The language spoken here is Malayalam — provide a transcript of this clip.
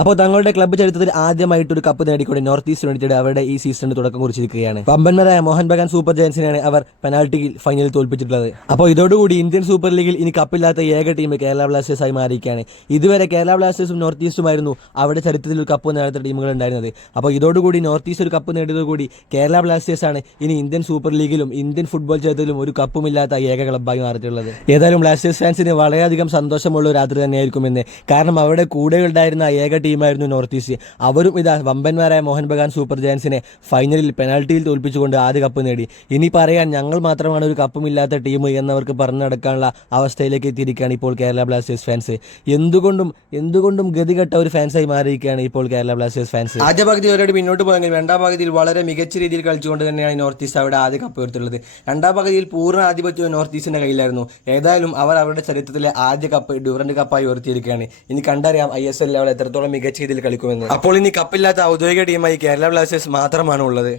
അപ്പോൾ തങ്ങളുടെ ക്ലബ്ബ് ചരിത്രത്തിൽ ആദ്യമായിട്ട് ഒരു കപ്പ് നേടിക്കൊണ്ട് നോർത്ത് ഈസ്റ്റ് യുണൈറ്റഡ് അവരുടെ ഈ സീസണിന് തുടക്കം കുറിച്ചിരിക്കുകയാണ്. പമ്പന്മാരായ മോഹൻ ബഗാൻ സൂപ്പർ ജയൻസിനെയാണ് അവർ പെനാൾട്ടിയിൽ ഫൈനലിൽ തോൽപ്പിച്ചിട്ടുള്ളത്. അപ്പോൾ ഇതോടുകൂടി ഇന്ത്യൻ സൂപ്പർ ലീഗിൽ ഇനി കപ്പില്ലാത്ത ഏക ടീം കേരള ബ്ലാസ്റ്റേഴ്സ് ആയി മാറിയിരിക്കുകയാണ്. ഇതുവരെ കേരള ബ്ലാസ്റ്റേഴ്സും നോർത്ത് ഈസ്റ്റും ആയിരുന്നു അവരുടെ ചരിത്രത്തിൽ ഒരു കപ്പ് നേടാത്ത ടീമുകൾ ഉണ്ടായിരുന്നത്. അപ്പോൾ ഇതോടുകൂടി നോർത്ത് ഈസ്റ്റ് ഒരു കപ്പ് നേടിയതോടുകൂടി കേരള ബ്ലാസ്റ്റേഴ്സ് ആണ് ഇനി ഇന്ത്യൻ സൂപ്പർ ലീഗിലും ഇന്ത്യൻ ഫുട്ബോൾ ചരിത്രത്തിലും ഒരു കപ്പുമില്ലാത്ത ഏക ക്ലബ്ബായി മാറിയിട്ടുള്ളത്. ഏതായാലും ബ്ലാസ്റ്റേഴ്സ് ഫാൻസിന് വളരെയധികം സന്തോഷമുള്ള രാത്രി തന്നെയായിരിക്കുമെന്ന്. കാരണം അവരുടെ കൂടെ ഉണ്ടായിരുന്ന ഏക ടീമായിരുന്നു നോർത്ത് ഈസ്റ്റ്. അവരും ഇതാ വമ്പന്മാരായ മോഹൻ ബഗാൻ സൂപ്പർ ജയൻസിനെ ഫൈനലിൽ പെനാൽറ്റിയിൽ തോൽപ്പിച്ചുകൊണ്ട് ആദ്യ കപ്പ് നേടി. ഇനി പറയാൻ ഞങ്ങൾ മാത്രമാണ് ഒരു കപ്പും ഇല്ലാത്ത ടീം എന്നവർക്ക് പറഞ്ഞു നടക്കാനുള്ള അവസ്ഥയിലേക്ക് എത്തിയിരിക്കുകയാണ് ഇപ്പോൾ കേരള ബ്ലാസ്റ്റേഴ്സ് ഫാൻസ് എന്തുകൊണ്ടും എന്തുകൊണ്ടും ഗതികെട്ട ഒരു ഫാൻസായി മാറിയിരിക്കുകയാണ് ഇപ്പോൾ കേരള ബ്ലാസ്റ്റേഴ്സ് ഫാൻസ് ആദ്യ പകുതി അവരോട് മുന്നോട്ട് പോയെങ്കിൽ രണ്ടാം പകുതിയിൽ വളരെ മികച്ച രീതിയിൽ കളിച്ചുകൊണ്ട് തന്നെയാണ് നോർത്ത് ഈസ്റ്റ് അവിടെ ആദ്യ കപ്പ് ഉയർത്തുള്ളത് രണ്ടാം പകുതിയിൽ പൂർണ ആധിപത്യം നോർത്ത് ഈസ്റ്റിന്റെ കയ്യിലായിരുന്നു. ഏതായാലും അവർ അവരുടെ ചരിത്രത്തിലെ ആദ്യ കപ്പ് ഡ്യൂറന്റ് കപ്പായി ഉയർത്തിയിരിക്കുകയാണ്. ഇനി കണ്ടറിയാം ഐ എസ് എൽ അവർ എത്രത്തോളം മികച്ച രീതിയിൽ കളിക്കുമെന്ന്. അപ്പോൾ ഇനി കപ്പില്ലാത്ത ഔദ്യോഗിക ടീമായി കേരള ബ്ലാസ്റ്റേഴ്സ് മാത്രമാണ് ഉള്ളത്